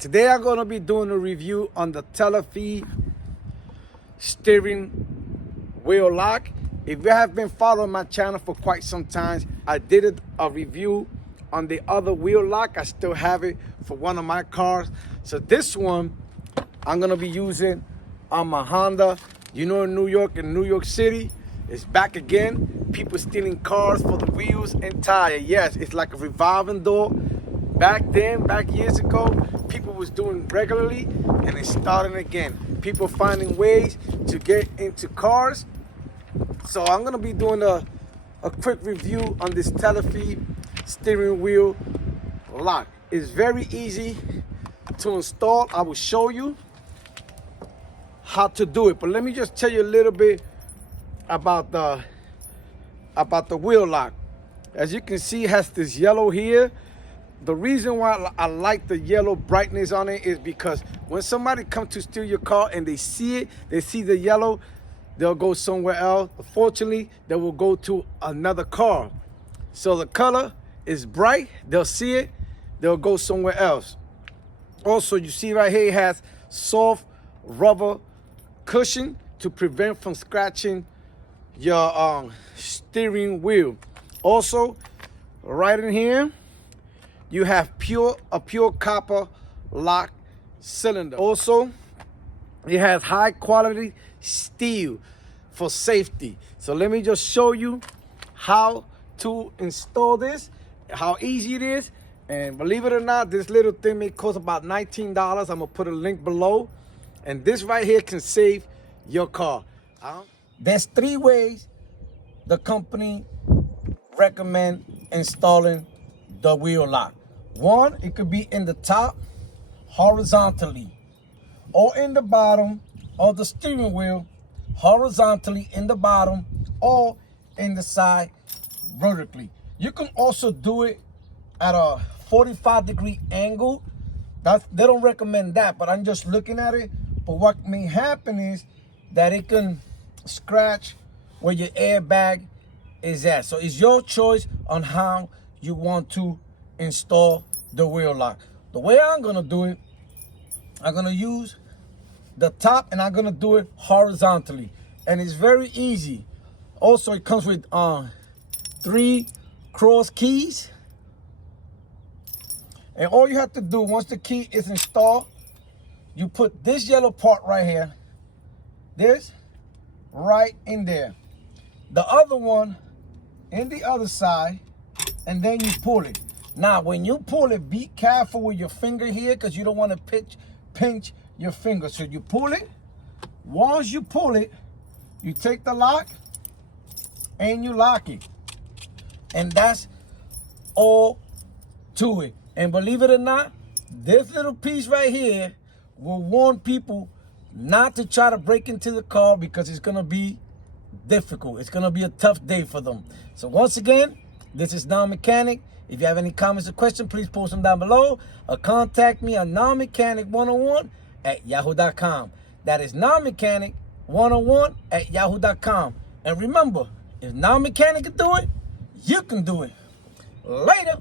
Today I'm going to be doing a review on the TEVLAPHEE steering wheel lock. If you have been following my channel for quite some time, I did a review on the other wheel lock. I still have it for one of my cars. So this one I'm going to be using on my Honda. You know, in New York and New York City, it's back again. People stealing cars for the wheels and tire. Yes, it's like a revolving door. Back then, back years ago, people was doing regularly, and it's starting again. People finding ways to get into cars. So I'm gonna be doing a quick review on this TEVLAPHEE steering wheel lock. It's very easy to install. I will show you how to do it, but let me just tell you a little bit about the wheel lock. As you can see, it has this yellow here. The reason why I like the yellow brightness on it is because when somebody comes to steal your car and they see it, they see the yellow, they'll go somewhere else. Unfortunately, they will go to another car. So the color is bright, they'll see it, they'll go somewhere else. Also, you see right here, it has soft rubber cushion to prevent from scratching your steering wheel. Also, right in here, you have a pure copper lock cylinder. Also, it has high quality steel for safety. So let me just show you how to install this, how easy it is. And believe it or not, this little thing may cost about $19. I'm gonna put a link below. And this right here can save your car. There's 3 ways the company recommend installing the wheel lock. One, it could be in the top horizontally, or in the bottom of the steering wheel horizontally in the bottom, or in the side vertically. You can also do it at a 45-degree angle. They don't recommend that, but I'm just looking at it. But what may happen is that it can scratch where your airbag is at. So it's your choice on how you want to install the wheel lock. The way I'm gonna do it, I'm gonna use the top and I'm gonna do it horizontally. And it's very easy. Also, it comes with 3 cross keys. And all you have to do, once the key is installed, you put this yellow part right here, this right in there, the other one in the other side, and then you pull it. Now, when you pull it, be careful with your finger here, because you don't want to pinch your finger. So you pull it. Once you pull it, you take the lock and you lock it. And that's all to it. And believe it or not, this little piece right here will warn people not to try to break into the car, because it's going to be difficult. It's going to be a tough day for them. So once again, this is Non-Mechanic. If you have any comments or questions, please post them down below, or contact me on nonmechanic101@yahoo.com. That is nonmechanic101@yahoo.com. And remember, if Non-Mechanic can do it, you can do it. Later.